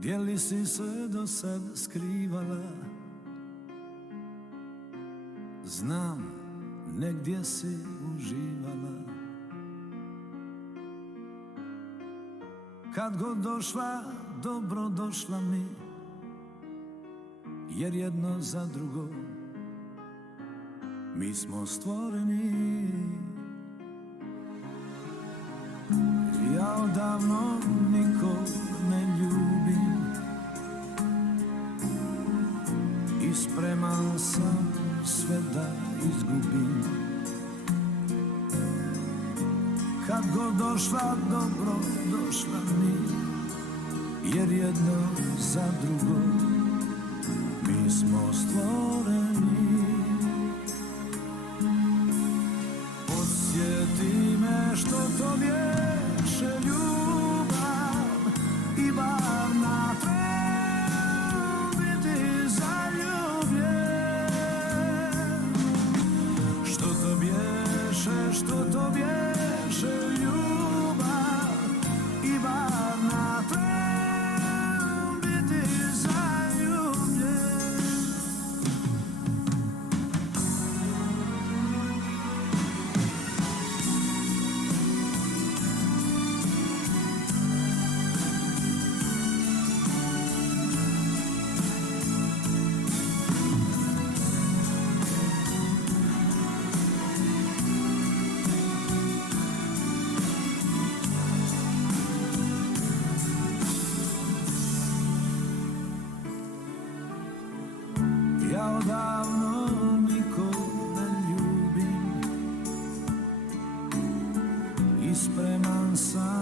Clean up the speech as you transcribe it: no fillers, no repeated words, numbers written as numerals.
Gdje li si se do sad skrivala? Znam, negdje si uživala. Kad god došla, dobro došla mi, jer jedno za drugo mi smo stvoreni. Ja odavno nikog ne ljubim i spreman sam sve da izgubim. Kad god došla, dobro došla mi, jer jedno za drugo mi smo stvoreni. Podsjeti me što to vječe ljubav i bar na tren biti zaljubljen. Što to vječe ljubav i bar na tren biti zaljubljen. Ja odavno nikog ne ljubim i spreman sam